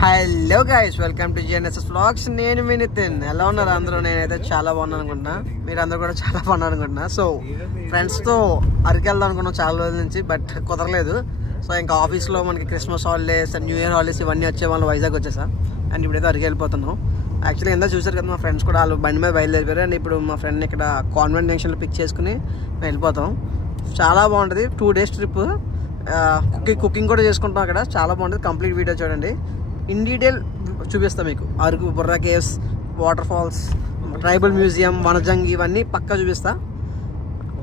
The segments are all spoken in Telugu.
Hello guys, welcome to GNSS vlogs. నేను మీ నితిన్. ఎలా ఉన్నారు అందరూ? నేనైతే చాలా బాగున్నాను అనుకుంటున్నా. మీరు అందరూ కూడా చాలా బాగున్నారు అనుకుంటున్నా. సో ఫ్రెండ్స్తో అరకు వెళ్దాం అనుకున్నాం చాలా రోజుల నుంచి, బట్ కుదరలేదు. సో ఇంకా ఆఫీస్లో మనకి Christmas holidays, new year holidays ఇవన్నీ వచ్చే వాళ్ళు వైజాగ్ వచ్చేసా. అండ్ ఇప్పుడైతే అరకు వెళ్ళిపోతున్నాం. యాక్చువల్లీ ఎంత చూసారు కదా, మా ఫ్రెండ్స్ కూడా వాళ్ళు బండి మీద బయలుదేరిపోయారు. అండ్ ఇప్పుడు మా ఫ్రెండ్ని ఇక్కడ కాన్వెంట్ జంక్షన్లో పిక్ చేసుకుని వెళ్ళిపోతాం. చాలా బాగుంటుంది 2 days ట్రిప్. కుకింగ్ కూడా చేసుకుంటాం అక్కడ. చాలా బాగుంటుంది. కంప్లీట్ వీడియో చూడండి. ఇన్ డీటెయిల్ చూపిస్తాం మీకు. Araku, Borra caves, water falls, tribal museum, Vanajangi ఇవన్నీ పక్కా చూపిస్తా.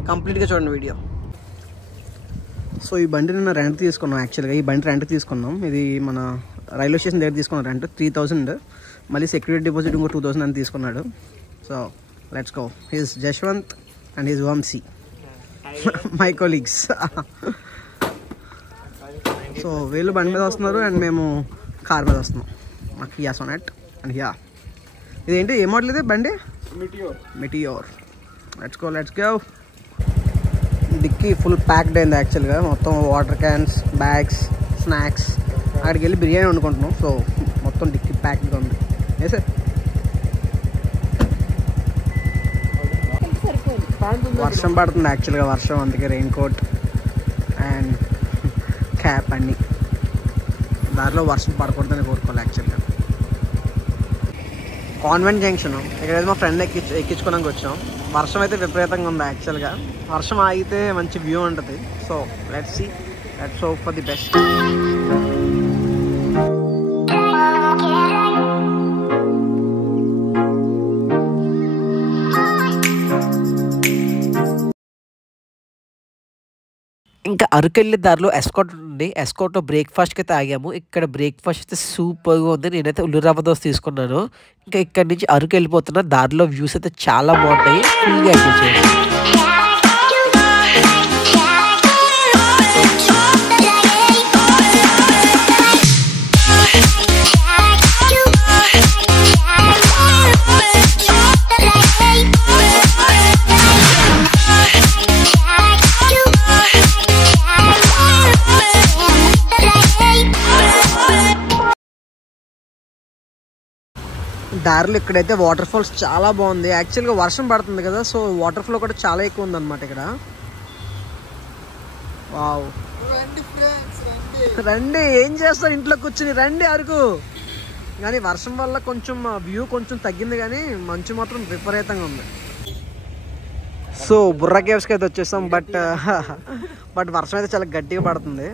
కంప్లీట్గా చూడండి వీడియో. సో ఈ బండి నిన్న రెంట్ తీసుకున్నాం. యాక్చువల్గా ఈ బండి రెంట్ తీసుకున్నాం. ఇది మన రైల్వే స్టేషన్ దగ్గర తీసుకున్నాం రెంట్ 3000. మళ్ళీ సెక్యూరిటీ డిపాజిట్ ఇంకో 2000 అని తీసుకున్నాడు. So let's go. His Jashwanth and his Vamsi, my colleagues. So వీళ్ళు బండి మీద వస్తున్నారు అండ్ మేము కార్ మీద వస్తున్నాం. మా కియా సోనెట్. అండ్ యా, ఇదేంటి ఏ మోడల్ ఇది బండి? Meteor. Let's go. Dicky full packed అయింది యాక్చువల్గా. మొత్తం వాటర్ క్యాన్స్, బ్యాగ్స్, స్నాక్స్. అక్కడికి వెళ్ళి బిర్యానీ వండుకుంటున్నాం. సో మొత్తం డిక్కీ ప్యాక్డ్గా ఉంది. ఏ సార్, వర్షం పడుతుంది యాక్చువల్గా. వర్షం, అందుకే రెయిన్ కోట్ అండ్ క్యాప్ అన్నీ. దారిలో వర్షం పడకూడదని కోరుకోవాలి యాక్చువల్గా. కాన్వెంట్ జంక్షన్ ఇక్కడైతే మా ఫ్రెండ్ ఎక్కించుకోవడానికి వచ్చాం. వర్షం అయితే విపరీతంగా ఉంది యాక్చువల్గా. వర్షం ఆగితే మంచి వ్యూ ఉంటుంది. So let's see, let's hope for the best. ఇంకా అరకు వెళ్ళే దారిలో ఎస్కాట్ ఉంది. ఎస్కాట్లో బ్రేక్ఫాస్ట్కి అయితే ఆగాము. ఇక్కడ బ్రేక్ఫాస్ట్ అయితే సూపర్గా ఉంది. నేనైతే ఉల్లి రవ్వ దోశ తీసుకున్నాను. ఇంకా ఇక్కడ నుంచి అరకు వెళ్ళిపోతున్నా. దారిలో వ్యూస్ అయితే చాలా బాగుంటాయి. ఫుల్గా ఎంజాయ్ చేయండి. దారిలో ఇక్కడైతే వాటర్ ఫాల్స్ చాలా బాగుంది. యాక్చువల్గా వర్షం పడుతుంది కదా, సో వాటర్ ఫ్లో కూడా చాలా ఎక్కువ ఉంది అనమాట ఇక్కడ. వావ్, రండి. ఏం చేస్తారు ఇంట్లో కూర్చుని? రండి అరకు. కానీ వర్షం వల్ల కొంచెం వ్యూ కొంచెం తగ్గింది, కానీ మంచు మాత్రం విపరీతంగా ఉంది. సో బుర్రా కేవ్స్కి అయితే వచ్చేస్తాం. బట్ వర్షం అయితే చాలా గట్టిగా పడుతుంది.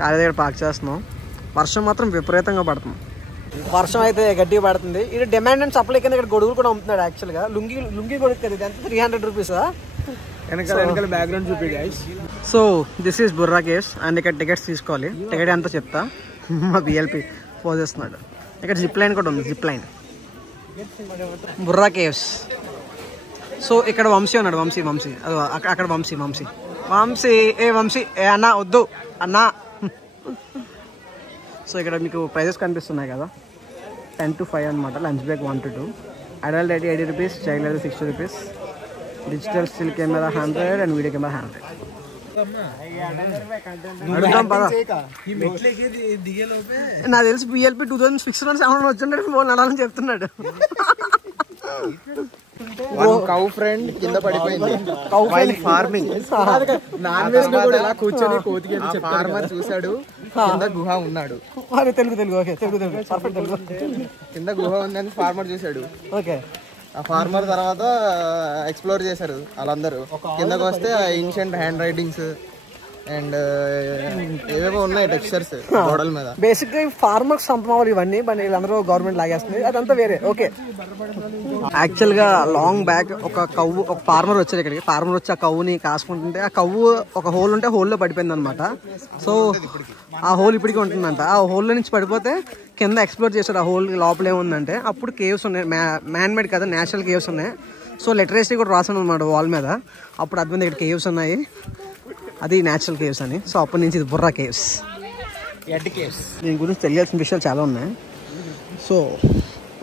కాలేజ్ దగ్గర పార్క్ చేస్తున్నాం. వర్షం మాత్రం విపరీతంగా పడుతుంది. వర్షం అయితే గట్టిగా పడుతుంది. ఇది డిమాండ్ అండ్ సప్లై కింద ఇక్కడ గొడుగులు కూడా అమ్ముతున్నాడు యాక్చువల్గా. లుంగి గొడుగు కదా, ఇది ఎంత 300 రూపీసా? వెనకాల బ్యాక్గ్రౌండ్ చూపి guys. So this is Borra caves. And ఇక్కడ టికెట్స్ తీసుకోవాలి. టికెట్ ఎంత చెప్తా. మా బిఎల్పి పోజ్ చేస్తున్నాడు. ఇక్కడ జిప్ లైన్ కూడా ఉంది. Zip line Borra caves. So ఇక్కడ వంశీ ఉన్నాడు. వంశీ అది అక్కడ వంశీ. ఏ వంశీ, ఏ అన్నా వద్దు అన్నా. సో ఇక్కడ మీకు ప్రైజెస్ కనిపిస్తున్నాయి కదా. 10 to 5 అనమాట. Lunch break 1 to 2. అడల్ట్ అయితే 80 రూపీస్, చైల్డ్ అయితే 60 rupees. Digital still camera 100 and video camera 100. నాకు తెలిసి బిఎల్పి 2006 వచ్చిండే ఫోన్ నడాలని చెప్తున్నాడు. కౌ ఫ్రెండ్ కింద పడిపోయింది. ఫార్మింగ్ నాన్ వెజ్ కూడా ఇలా కూర్చొని కోతికి ఫార్మర్ చూసాడు. కింద గుహ ఉన్నాడు. Telugu okay, Telugu perfect Telugu. కింద గుహ ఉందని ఫార్మర్ చూసాడు. ఓకే, ఆ ఫార్మర్ తర్వాత ఎక్స్ప్లోర్ చేశారు వాళ్ళందరూ. కిందకు వస్తే ఏన్షియంట్ హ్యాండ్ రైటింగ్స్ అండ్ ఏదేమో ఉన్నాయి టెక్స్చర్స్ గోడల మీద. బేసిక్గా ఫార్మర్స్ సంపమావాలి ఇవన్నీ, వీళ్ళందరూ గవర్నమెంట్ లాగేస్తుంది. అదంతా వేరే. ఓకే, యాక్చువల్గా లాంగ్ బ్యాక్ ఒక ఫార్మర్ వచ్చారు ఇక్కడికి. ఫార్మర్ వచ్చి ఆ కవ్వుని కాసుకుంటుంటే ఆ కవ్వు ఒక హోల్ ఉంటే హోల్లో పడిపోయింది అనమాట. సో ఆ హోల్ ఇప్పటికీ ఉంటుందంట. ఆ హోల్లో నుంచి పడిపోతే కింద ఎక్స్ప్లోర్ చేశారు. ఆ హోల్ లోపల ఏముందంటే అప్పుడు కేవ్స్ ఉన్నాయి. మ్యాన్ మేడ్ కదా, నేచురల్ కేవ్స్ ఉన్నాయి. సో లిటరేసీ కూడా రాసాను అనమాట వాల్ మీద. అప్పుడు అర్థమైంది ఇక్కడ కేవ్స్ ఉన్నాయి, అది న్యాచురల్ కేవ్స్ అని. సో అప్పటి నుంచి ఇది బుర్రా కేవ్స్. దీని గురించి తెలియాల్సిన విషయాలు చాలా ఉన్నాయి. సో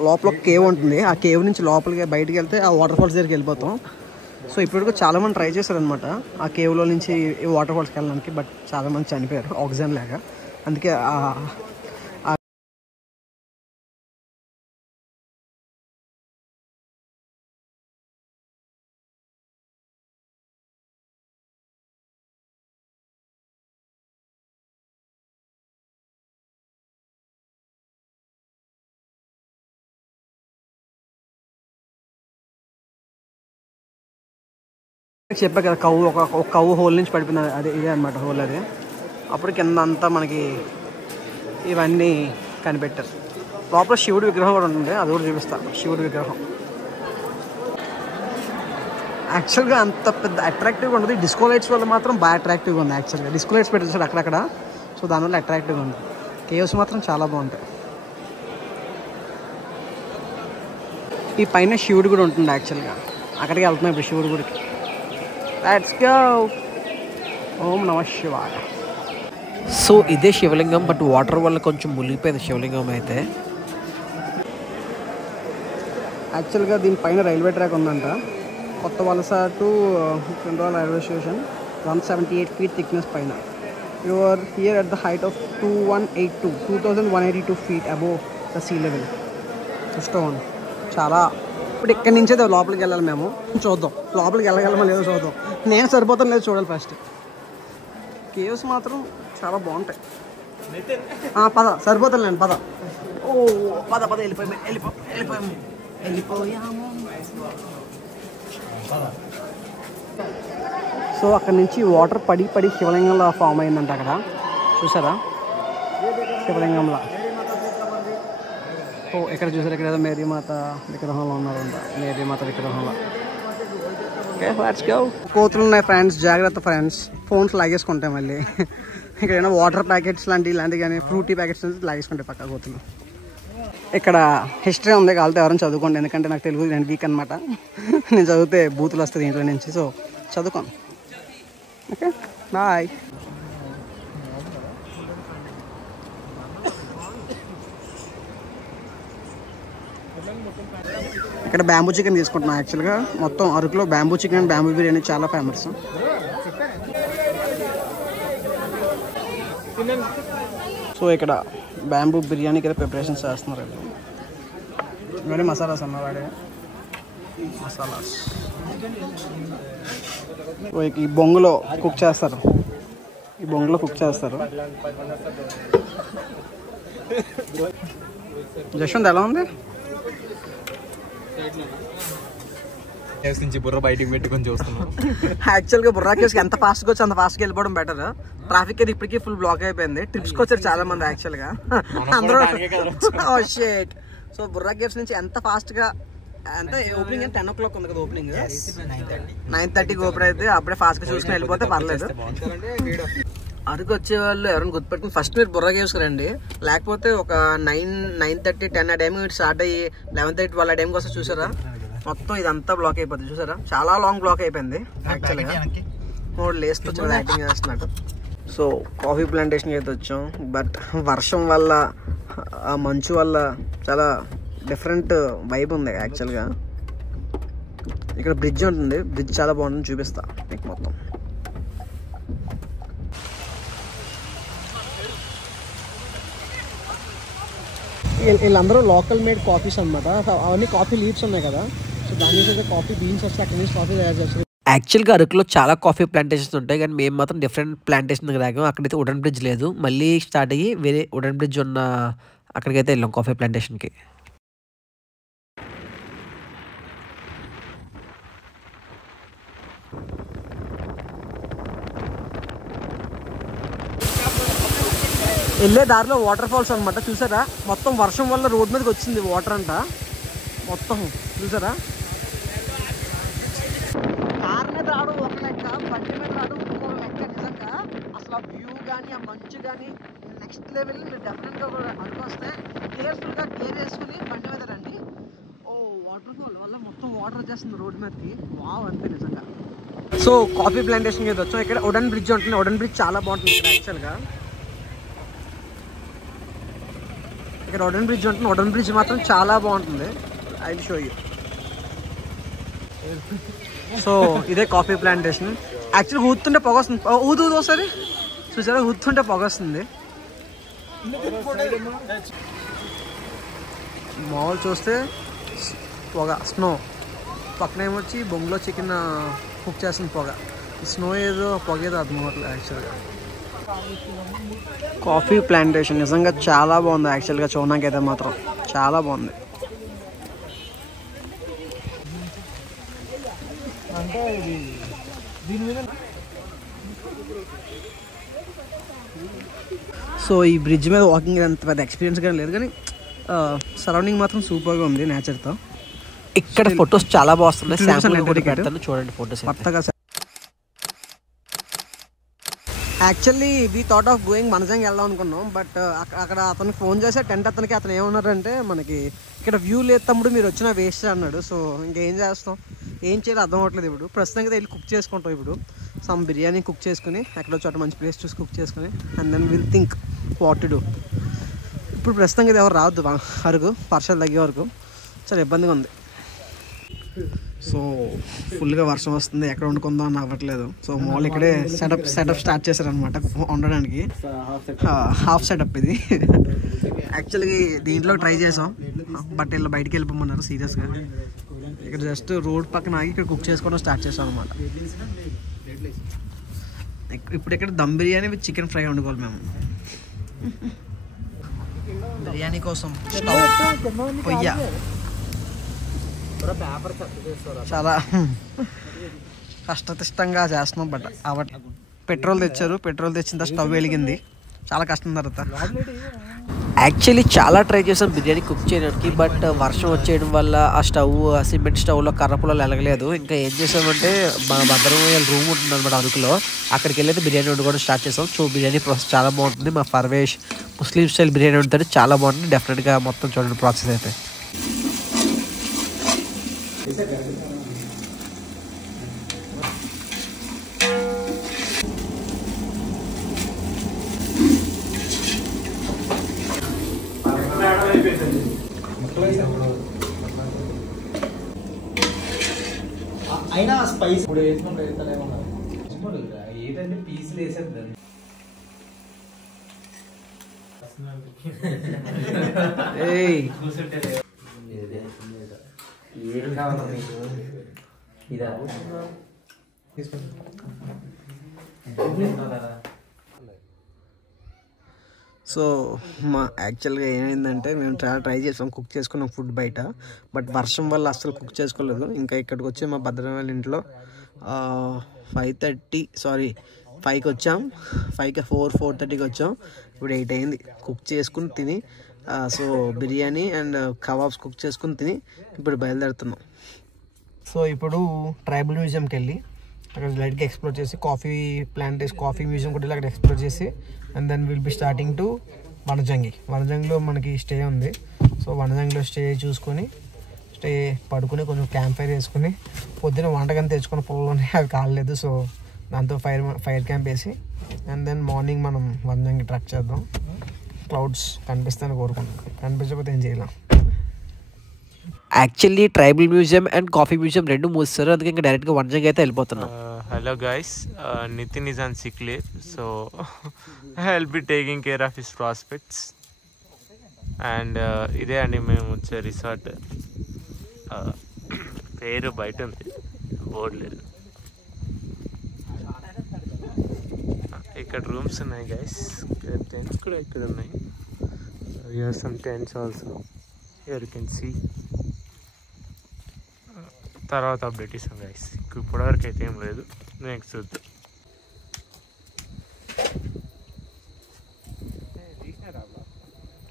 లోపల ఒక కేవ్ ఉంటుంది. ఆ కేవ్ నుంచి లోపలికి బయటికి వెళ్తే ఆ వాటర్ ఫాల్స్ దగ్గరికి వెళ్ళిపోతాం. సో ఇప్పుడు చాలా మంది ట్రై చేశారనమాట ఆ కేవ్లో నుంచి ఈ వాటర్ ఫాల్స్కి వెళ్ళడానికి. బట్ చాలా మంది చనిపోయారు ఆక్సిజన్ లేక. అందుకే చెప్పా కదా కవ్వు ఒక కవ్వు హోల్ నుంచి పడిపోయింది. అదే ఇదే అనమాట హోల్. అది అప్పుడు కింద అంతా మనకి ఇవన్నీ కనిపెట్టారు. లోపల శివుడి విగ్రహం కూడా ఉంటుంది, అది కూడా చూపిస్తాను. శివుడి విగ్రహం యాక్చువల్గా అంత పెద్ద అట్రాక్టివ్గా ఉంటుంది. డిస్కో లైట్స్ వల్ల మాత్రం బాగా అట్రాక్టివ్గా ఉంది. యాక్చువల్గా డిస్కో లైట్స్ పెట్టేసాడు అక్కడక్కడ, సో దానివల్ల అట్రాక్టివ్గా ఉంది. కేవ్స్ మాత్రం చాలా బాగుంటాయి. ఈ పైన శివుడు కూడా ఉంటుంది. యాక్చువల్గా అక్కడికి వెళ్తున్నాం ఇప్పుడు శివుడి గుడికి. Let's go. ఓం నమః శివాయ. సో ఇదే శివలింగం, బట్ వాటర్ వల్ల కొంచెం మునిగిపోయింది శివలింగం అయితే. యాక్చువల్గా దీనిపైన రైల్వే ట్రాక్ ఉందంట. కొత్త వలస టు కిండ్వాల రైల్వే స్టేషన్ 178 feet థిక్నెస్ పైన. You are here at the height of 2182 feet above the sea level. చూస్తాం చాలా. ఇప్పుడు ఇక్కడి నుంచే లోపలికి వెళ్ళాలి మేము. చూద్దాం లోపలికి వెళ్ళగలమో లేదో చూద్దాం. నేను సరిపోతాను లేదో చూడాలి ఫస్ట్. కేవ్స్ మాత్రం చాలా బాగుంటాయి. పద సరిపోతాను నేను. పద పద వెళ్ళిపోయాము. సో అక్కడ నుంచి వాటర్ పడి పడి శివలింగంలో ఫామ్ అయిందంట. అక్కడ చూసారా శివలింగంలో. ఇక్కడ చూసారు, ఇక్కడ ఏదో మేరీమాత విగ్రహంలో ఉన్నారంట. మేరీమాత విగ్రహంలో. కోతులు ఉన్నాయి ఫ్రెండ్స్, జాగ్రత్త ఫ్రెండ్స్. ఫోన్స్ లాగేసుకుంటాయి మళ్ళీ. ఇక్కడ ఏమైనా వాటర్ ప్యాకెట్స్ ఇలాంటివి కానీ ఫ్రూటీ ప్యాకెట్స్ లాగేసుకుంటాయి పక్క కోతులు. ఇక్కడ హిస్టరీ ఉంది, కావాలంటే ఎవరైనా చదువుకోండి. ఎందుకంటే నాకు తెలుగు నేను వీక్ అనమాట. నేను చదివితే బూతులు వస్తుంది ఇంట్లో నుంచి. సో చదువుకోండి. Okay bye. ఇక్కడ బ్యాంబూ చికెన్ తీసుకుంటున్నాం. యాక్చువల్గా మొత్తం అరకులో బ్యాంబూ చికెన్, బ్యాంబూ బిర్యానీ చాలా ఫేమస్. సో ఇక్కడ బ్యాంబూ బిర్యానీకి అయితే ప్రిపరేషన్స్ చేస్తున్నారు. ఇవన్నీ మసాలాస్ అన్న వాడే మసాలాస్. ఈ బొంగులో కుక్ చేస్తారు. జశ్వంత్ ఎలా ఉంది? బుర్ర బయటికి పెట్టుకొని చూస్తున్నాం. యాక్చువల్గా బుర్రా కేవ్స్కి ఎంత ఫాస్ట్గా వచ్చి అంత ఫాస్ట్గా వెళ్ళిపోవడం బెటర్. ట్రాఫిక్ అయితే ఇప్పటికీ ఫుల్ బ్లాక్ అయిపోయింది. ట్రిప్స్కి వచ్చారు చాలా మంది యాక్చువల్గా అందరూ. సో బుర్రా కేవ్స్ నుంచి ఎంత ఫాస్ట్గా అంటే ఓపెనింగ్ 10 o'clock ఉంది కదా. ఓపెనింగ్ 9:30కి ఓపెన్ అయితే అప్పుడే ఫాస్ట్గా చూసుకుని వెళ్ళిపోతే పర్లేదు. అరకు వచ్చే వాళ్ళు ఎవరైనా గుర్తుపెట్టుకుని ఫస్ట్ మీరు బుర్రా కేవ్స్కి రండి. లేకపోతే ఒక 9:30, 10 ఆ టైంకి మీరు స్టార్ట్ అయ్యి 11:30, 12 ఆ టైంకి వస్తే చూసారా మొత్తం ఇదంతా బ్లాక్ అయిపోతుంది. చూసారా చాలా లాంగ్ బ్లాక్ అయిపోయింది యాక్చువల్గా. 3 లేస్కి వచ్చి యాక్టింగ్ చేస్తున్నట్టు. సో కాఫీ ప్లాంటేషన్కి అయితే వచ్చాం. బట్ వర్షం వల్ల ఆ మంచు వల్ల చాలా డిఫరెంట్ వైబ్ ఉంది యాక్చువల్గా. ఇక్కడ బ్రిడ్జ్ ఉంటుంది. బ్రిడ్జ్ చాలా బాగుంటుంది, చూపిస్తా మీకు మొత్తం. వీళ్ళందరూ లోకల్ మేడ్ కాఫీస్ అనమాట. అవన్నీ కాఫీ లీవ్స్ ఉన్నాయి కదా, సో దాని నుంచి అయితే కాఫీ బీన్స్ వస్తాయి. అక్కడి నుంచి కాఫీ తయారు చేస్తారు. యాక్చువల్గా అరకులో చాలా కాఫీ ప్లాంటేషన్స్ ఉంటాయి, కానీ మేము మాత్రం డిఫరెంట్ ప్లాంటేషన్ రాగాం. అక్కడైతే వుడెన్ బ్రిడ్జ్ లేదు. మళ్ళీ స్టార్ట్ అయ్యి వేరే వుడెన్ బ్రిడ్జ్ ఉన్న అక్కడికైతే వెళ్ళాం కాఫీ ప్లాంటేషన్కి. వెళ్ళే దారిలో వాటర్ ఫాల్స్ అనమాట. చూసారా మొత్తం వర్షం వల్ల రోడ్ మీదకి వచ్చింది వాటర్ అంట మొత్తం. చూసారా కార్ మీద రావడం ఒక లెక్క, బండి మీద రావడం ఇంకో లెక్క. నిజంగా అసలు ఆ వ్యూ కానీ ఆ మంచు కానీ నెక్స్ట్ లెవెల్. మీరు డెఫినెట్గా అనుకొస్తే కేర్ఫుల్గా గేర్ వేసుకుని బండి మీద రండి. ఓ వాటర్ ఫాల్ వల్ల మొత్తం వాటర్ వచ్చేస్తుంది రోడ్ మీదకి. వావ్ అంతే నిజంగా. సో కాఫీ ప్లాంటేషన్కి అయితే వచ్చాం. ఇక్కడ వుడెన్ బ్రిడ్జ్ ఉంటుంది. వుడెన్ బ్రిడ్జ్ చాలా బాగుంటుంది ఇక్కడ యాక్చువల్గా. ఇక్కడ వుడెన్ బ్రిడ్జ్ ఉంటుంది. వుడెన్ బ్రిడ్జ్ మాత్రం చాలా బాగుంటుంది. I will show you. So ఇదే కాఫీ ప్లాంటేషన్. యాక్చువల్గా ఊతుంటే పొగ వస్తుంది. ఊదు ఒకసారి చూసారా, ఊతుంటే పొగ వస్తుంది. మామూలు చూస్తే పొగ, స్నో పక్కన ఏమొచ్చి బొంగులో చికెన్ కుక్ చేస్తుంది పొగ. స్నో ఏదో పొగ ఏదో అర్థం అవ్వట్లేదు యాక్చువల్గా. కాఫీ ప్లాంటేషన్ నిజంగా చాలా బాగుంది యాక్చువల్గా. చూడడానికైతే మాత్రం చాలా బాగుంది. సో ఈ బ్రిడ్జ్ మీద వాకింగ్ అంత పెద్ద ఎక్స్పీరియన్స్ కానీ లేదు, కానీ సరౌండింగ్ మాత్రం సూపర్గా ఉంది నేచర్తో. ఇక్కడ ఫొటోస్ చాలా బాగా వస్తున్నాయి, చూడండి ఫొటోస్ కొత్తగా. Actually we thought of going మనజంగ్ వెళ్దాం అనుకున్నాం, బట్ అక్కడ అతనికి ఫోన్ చేసే టెంట్ అతనికి. అతను ఏమన్నారంటే మనకి ఇక్కడ వ్యూ లేదు తమ్ముడు, మీరు వచ్చినా వేస్ట్ అన్నాడు. సో ఇంకేం చేస్తాం, ఏం చేయాలో అర్థం అవ్వట్లేదు. ఇప్పుడు ప్రస్తుతానికి వెళ్ళి కుక్ చేసుకుంటాం. ఇప్పుడు సమ్ బిర్యానీ కుక్ చేసుకుని ఎక్కడో చోట మంచి ప్లేస్ చూసి కుక్ చేసుకుని and then will think what to do. ఇప్పుడు ప్రస్తుతానికి ఇది ఎవరు రావద్దు అరకు, వర్షాలు తగ్గే వరకు. చాలా ఇబ్బందిగా ఉంది. సో ఫుల్గా వర్షం వస్తుంది, ఎక్కడ వండుకుందాం అని అవ్వట్లేదు. సో మామూలు ఇక్కడే సెటప్ స్టార్ట్ చేశారనమాట వండడానికి. హాఫ్ సెటప్ ఇది. యాక్చువల్గా దీంట్లో ట్రై చేసాం, బట్ ఇలా బయటికి వెళ్ళిపోమన్నారు సీరియస్గా. ఇక్కడ జస్ట్ రోడ్ పక్కన ఆగి ఇక్కడ కుక్ చేసుకోవడం స్టార్ట్ చేసాం అనమాట. ఇప్పుడు ఇక్కడ dum biryani with chicken fry వండుకోవాలి మేము. బిర్యానీ కోసం పొయ్య చాలా కష్టతిష్టంగా చేస్తున్నాం. బట్ పెట్రోల్ తెచ్చారు, పెట్రోల్ తెచ్చిన స్టవ్ వెలిగింది, చాలా కష్టం. తర్వాత యాక్చువల్లీ చాలా ట్రై చేసాం బిర్యానీ కుక్ చేయడానికి, బట్ వర్షం వచ్చేయడం వల్ల ఆ స్టవ్, ఆ సిమెంట్ స్టవ్లో కర్రపులలో ఎలగలేదు. ఇంకా ఏం చేసామంటే మా భద్రం రూమ్ ఉంటుంది అనమాట అరకులో, అక్కడికి వెళ్ళి బిర్యానీ వండుకోవడం స్టార్ట్ చేసాం. సో బిర్యానీ ప్రాసెస్ చాలా బాగుంటుంది. మా పర్వేష్ ముస్లిం స్టైల్ బిర్యానీ వండుతాడు, చాలా బాగుంటుంది. డెఫినెట్గా మొత్తం చూడండి ప్రాసెస్ అయితే. అయినా స్పైస్ ఏదంటే పీసులు వేసేది. సో మా యాక్చువల్గా ఏమైందంటే మేము చాలా ట్రై చేసాం కుక్ చేసుకున్నాం ఫుడ్ బయట, బట్ వర్షం వల్ల అస్సలు కుక్ చేసుకోలేదు. ఇంకా ఇక్కడికి వచ్చి మా భద్రం వాళ్ళ ఇంట్లో 5కి వచ్చాం. 4:30కి వచ్చాం. ఇప్పుడు 8 అయింది. కుక్ చేసుకుని తిని, so biryani and kebabs cook చేసుకుని తిని ఇప్పుడు బయలుదేరుతున్నాం. సో ఇప్పుడు ట్రైబల్ మ్యూజియంకి వెళ్ళి అక్కడ లైట్గా ఎక్స్ప్లోర్ చేసి కాఫీ మ్యూజియం కూడా అక్కడ ఎక్స్ప్లోర్ చేసి and then will be starting to వనజంగిలో మనకి స్టే ఉంది. సో వనజంగిలో స్టే చూసుకొని పడుకుని కొంచెం క్యాంప్ ఫైర్ వేసుకుని పొద్దున్న వంటకం తెచ్చుకున్న పొలంలోనే అవి కాలేదు. సో దాంతో ఫైర్ క్యాంప్ వేసి అండ్ దెన్ మార్నింగ్ మనం వనజంగి ట్రక్ చేద్దాం. క్లౌడ్స్ కనిపిస్తాయని కోరుకుంటాం, కనిపించకపోతే ఏం చేయలేం. Actually tribal museum and coffee museum రెండు మూస్తారు, అందుకే ఇంకా డైరెక్ట్గా వనజంగి అయితే వెళ్ళిపోతున్నాం. Hello guys, Nitin is on sick leave, so I will be taking care of his prospects. And ఇదే అండి మేము వచ్చే రిసార్ట్. పేరు బయట ఉంది, బోర్డు లేదు. ఇక్కడ రూమ్స్ ఉన్నాయి గైస్, టెంట్స్ కూడా ఇక్కడ ఉన్నాయి. Here some tents also, here you can see. తర్వాత అప్డేట్ ఇస్తాం గైస్. ఇప్పటివరకు అయితే ఏం లేదు, నెక్స్ట్ చూద్దాం.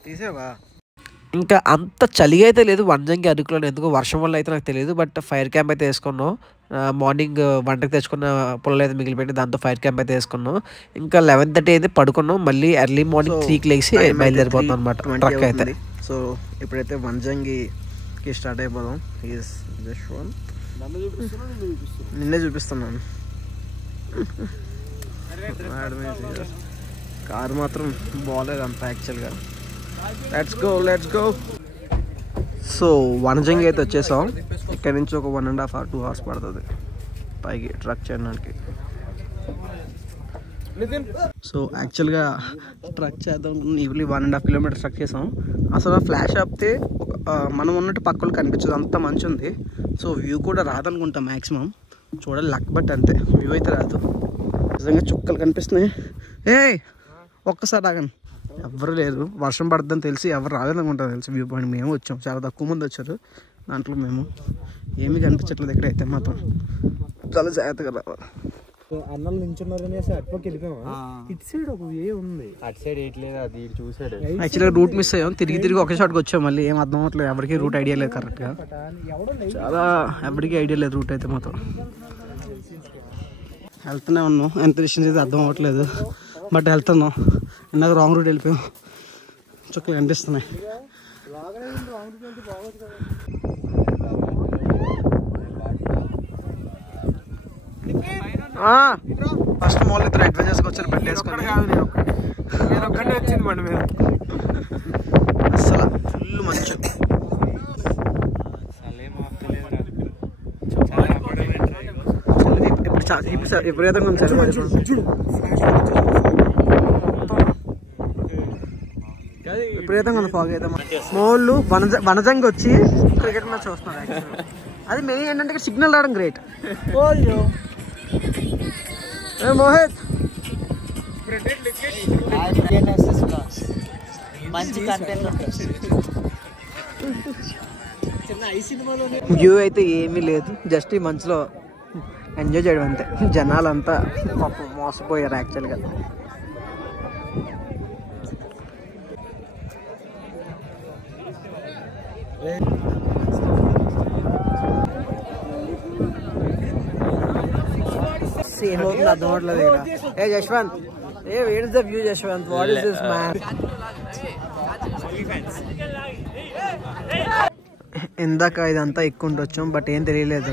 తీసేవా ఇంకా అంత చలిగా అయితే లేదు వనజంగి అరకులో, ఎందుకు వర్షం వల్ల అయితే నాకు తెలియదు. బట్ ఫైర్ క్యాంప్ అయితే వేసుకున్నాం. మార్నింగ్ వంటకి తెచ్చుకున్న పొలాలు అయితే మిగిలిపోయింది, దాంతో ఫైర్ క్యాంప్ అయితే వేసుకున్నాం. ఇంకా 11:30 అయితే పడుకున్నాం. మళ్ళీ ఎర్లీ మార్నింగ్ 3కి లేచి బయలుదేరిపోతాం అనమాట ట్రక్ అయితే. సో ఇప్పుడైతే వనజంగికి స్టార్ట్ అయిపోదాం. నిన్నే చూపిస్తున్నాను. కారు మాత్రం బాగాలేదు అంత యాక్చువల్గా. Let's go. సో వనజంగి అయితే వచ్చేసాం. ఇక్కడ నుంచి ఒక 1.5 or 2 hours పడుతుంది. పైకి ట్రక్ చేయడానికి. సో యాక్చువల్గా ట్రక్ చేద్దాం ఈవినింగ్ 1.5 కిలోమీటర్స్ ట్రక్ చేసాం. అసలు ఫ్లాష్ ఆపితే మనం ఉన్నట్టు పక్కలు కనిపించదు, అంత మంచి ఉంది. సో వ్యూ కూడా రాదనుకుంటాం మ్యాక్సిమం, చూడాలి లక్ బట్ అంతే, వ్యూ అయితే రాదు. నిజంగా చుక్కలు కనిపిస్తున్నాయి. ఒక్కసారి ఆగండి, ఎవరు లేరు, వర్షం పడుతుందని తెలిసి ఎవరు రాలేదనుకుంటారు తెలిసి వ్యూ పాయింట్. మేము వచ్చాం, చాలా తక్కువ మంది వచ్చారు, దాంట్లో మేము ఏమీ కనిపించట్లేదు ఎక్కడైతే మాత్రం. చాలా జాగ్రత్తగా రావాలి. అన్నలు నించున్నారని అటుపక్క వెళ్ళిపోయాం. ఇటు సైడ్ ఒక వే ఉంది, అటు సైడ్ వేయట్లేదు, అది చూసాడు. యాక్చువల్గా రూట్ మిస్ అయ్యాం, తిరిగి ఒక షాట్కి వచ్చాం. మళ్ళీ ఏం అర్థం అవ్వట్లేదు, ఎవరికి రూట్ ఐడియా లేదు కరెక్ట్గా, చాలా ఎవరికి ఐడియా లేదు రూట్ అయితే మాత్రం. వెళ్తూనే ఉన్నాం, ఎంత డిస్టెన్స్ అయితే అర్థం అవ్వట్లేదు, బట్ వెళ్తున్నాం. ఇందాక రాంగ్ రూట్ వెళ్ళిపోయాం, చుక్కలు కనిపిస్తున్నాయి. ఫస్ట్ మాల్ ఇద్దరు అడ్వెంచర్స్కి వచ్చారు, బండి వేసుకొని. వచ్చింది బండి మీద, అసలు ఫుల్ మంచు. ఇప్పుడు విపరీతంగా ఉంది చలి, విపరీతంగా ఉంది ఫాగ్ అయితే. మా వాళ్ళు వనజంగి వచ్చి క్రికెట్ మ్యాచ్ చూస్తున్నారు. అది మెయిన్ ఏంటంటే సిగ్నల్ రావడం గ్రేట్. మోహిత్ వ్యూ అయితే ఏమీ లేదు, జస్ట్ ఈ మంచులో ఎంజాయ్ చేయడం అంతే. జనాలంతా పాపం మోసపోయారు యాక్చువల్గా. ఏమవుతుంది అర్థం అవ్వట్లేదు ఇక్కడ. ఏ Jashwanth, where is the view Jashwanth, what is this man? ఇందాక ఇదంతా ఎక్కుంటూ వచ్చాం, బట్ ఏం తెలియలేదు.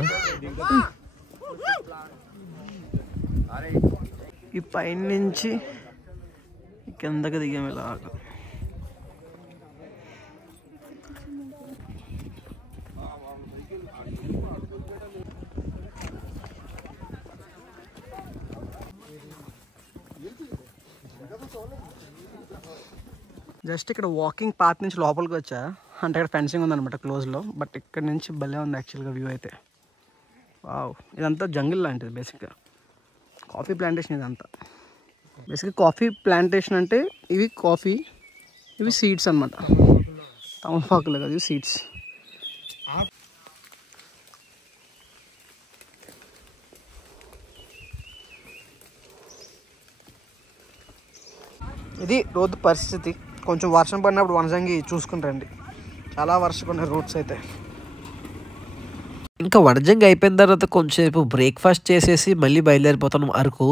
ఈ పైన నుంచి కిందకి దిగాం ఇలాగా. జస్ట్ ఇక్కడ వాకింగ్ పాత్ నుంచి లోపలికి వచ్చా, అంటే ఇక్కడ ఫెన్సింగ్ ఉందన్నమాట క్లోజ్లో, బట్ ఇక్కడ నుంచి భలే ఉంది యాక్చువల్గా వ్యూ అయితే. వావ్, ఇదంతా జంగిల్ లాంటిది బేసిక్గా, కాఫీ ప్లాంటేషన్ ఇదంతా. బేసిక్గా కాఫీ ప్లాంటేషన్ అంటే ఇవి కాఫీ, ఇవి సీడ్స్ అనమాట, తమలపాకులు కదా, ఇవి సీడ్స్. ఇది రోడ్డు పరిస్థితి. కొంచెం వర్షం పడినప్పుడు వనజంగి చూసుకుని రండి, చాలా వర్షం ఉన్నాయి రోడ్స్ అయితే. ఇంకా వనజంగి అయిపోయిన తర్వాత కొంచెంసేపు బ్రేక్ఫాస్ట్ చేసేసి మళ్ళీ బయలుదేరిపోతున్నాం అరకు.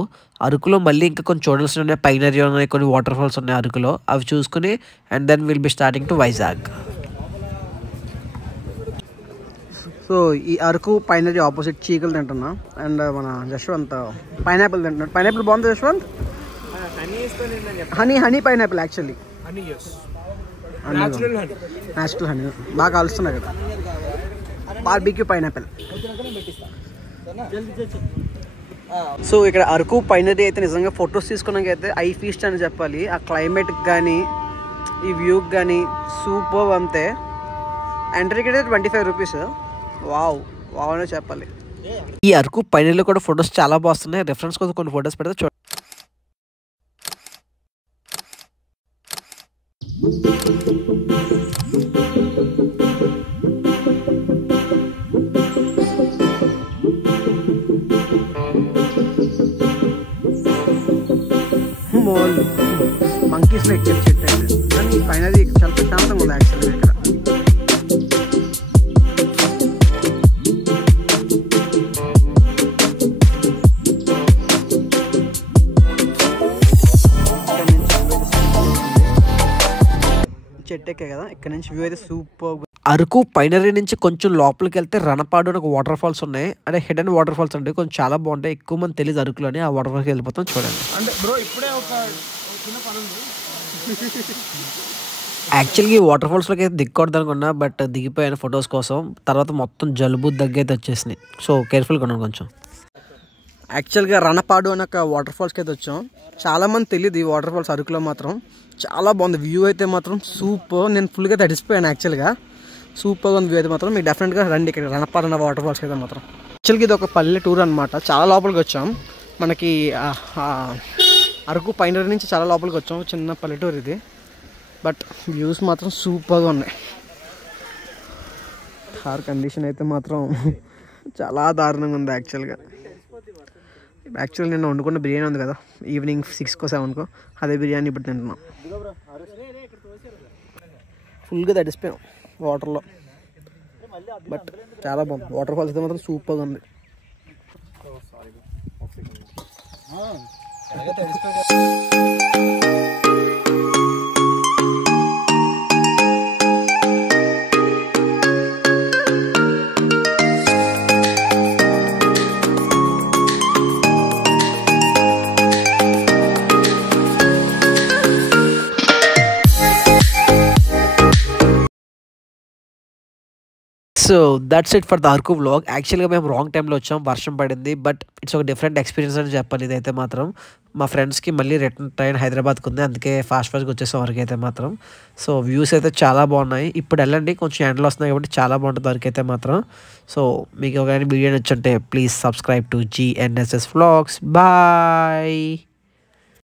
అరకులో మళ్ళీ ఇంకా కొన్ని చూడాల్సి ఉన్నాయి, పైనరీ ఉన్నాయి, కొన్ని వాటర్ ఫాల్స్ ఉన్నాయి అరకులో, అవి చూసుకుని and then will be starting to Vizag. So ఈ అరకు పైనరీ ఆపోజిట్ చీకలు తింటున్నా, అండ్ మన జశ్వంత్ పైనాపిల్ తింటున్నాడు. పైనాపిల్ బాగుంది Jashwanth? Honey pineapple actually, natural honey, బాగా కలుస్తున్నాయి కదా. Barbecue pineapple. సో ఇక్కడ అరకు పైనరీ అయితే నిజంగా ఫొటోస్ తీసుకున్నాక అయితే ఐ ఫీస్ట్ అని చెప్పాలి. ఆ క్లైమేట్కి కానీ ఈ వ్యూకి కానీ సూపర్ అంతే. ఎంట్రీకి అయితే 25 రూపీస్. వావ్ వావ్ అనే చెప్పాలి. ఈ అరకు పైనరీలో కూడా ఫొటోస్ చాలా బాగున్నాయి, రెఫరెన్స్ కోసం కొన్ని ఫొటోస్ పెడితే చూడండి. మోల్ మంకీస్లో ఎక్కే చెట్టు అయితే, కానీ పైనది చాలా ప్రశాంతంగా ఉంది యాక్చువల్గా ఇక్కడ. చెట్టు ఎక్కే కదా, ఇక్కడ నుంచి వ్యూ అయితే సూపర్. అరకు పైనరీ నుంచి కొంచెం లోపలికి వెళ్తే రణపాడు అని ఒక వాటర్ ఫాల్స్ ఉన్నాయి, అంటే హిడెన్ వాటర్ ఫాల్స్ అంటే కొంచెం చాలా బాగుంటాయి. ఎక్కువ మంది తెలియదు అరకులోనే, ఆ వాటర్ ఫాల్స్కి వెళ్ళిపోతాం చూడండి. అంటే బ్రో ఇప్పుడే ఒక చిన్న పని ఉంది. యాక్చువల్గా ఈ వాటర్ ఫాల్స్లోకి అయితే దిక్కకూడదు అనుకున్నా, బట్ దిగిపోయాను ఫొటోస్ కోసం. తర్వాత మొత్తం జలుబు దగ్గర అయితే వచ్చేసినాయి, సో కేర్ఫుల్గా ఉన్నాను కొంచెం. యాక్చువల్గా రణపాడు అనే ఒక వాటర్ ఫాల్స్కి అయితే వచ్చాం. చాలామంది తెలియదు ఈ వాటర్ ఫాల్స్ అరకులో మాత్రం చాలా బాగుంది. వ్యూ అయితే మాత్రం సూపర్. నేను ఫుల్గా తడిసిపోయాను యాక్చువల్గా. సూపర్గా ఉంది వ్యూ అయితే మాత్రం. మీకు డెఫినెట్గా రండి ఇక్కడ రణపాడు అన్న వాటర్ ఫాల్స్కి అయితే మాత్రం. యాక్చువల్గా ఇది ఒక పల్లె టూర్ అనమాట. చాలా లోపలికి వచ్చాం. మనకి అరకు పైన నుంచి చాలా లోపలికి వచ్చాం. చిన్న పల్లెటూరు ఇది. బట్ వ్యూస్ మాత్రం సూపర్గా ఉన్నాయి. కార్ కండిషన్ అయితే మాత్రం చాలా దారుణంగా ఉంది యాక్చువల్గా. నేను వండుకున్న బిర్యానీ ఉంది కదా ఈవినింగ్ 6కో 7కో, అదే బిర్యానీ ఇప్పుడు తింటున్నాం. ఫుల్గా తడిసిపోయాం వాటర్లో. బట్ చాలా బాగుంది వాటర్ ఫాల్స్ అయితే మాత్రం సూపర్గా ఉంది. So that's it for the Araku vlog. యాక్చువల్గా మేము రాంగ్ టైంలో వచ్చాం, వర్షం పడింది. బట్ ఇట్స్ ఒక డిఫరెంట్ ఎక్స్పీరియన్స్ అని చెప్పాలి ఇదైతే మాత్రం. మా ఫ్రెండ్స్కి మళ్ళీ రిటర్న్ ట్రైన్ హైదరాబాద్కి ఉంది, అందుకే ఫాస్ట్గా వచ్చేసాం అరకు అయితే మాత్రం. సో వ్యూస్ అయితే చాలా బాగున్నాయి. ఇప్పుడు వెళ్ళండి, కొంచెం ఎండలు వస్తున్నాయి కాబట్టి చాలా బాగుంటుంది అరకు అయితే మాత్రం. సో మీకు ఒక వీడియో నచ్చుంటే please subscribe to GNSS Vlogs. Bye.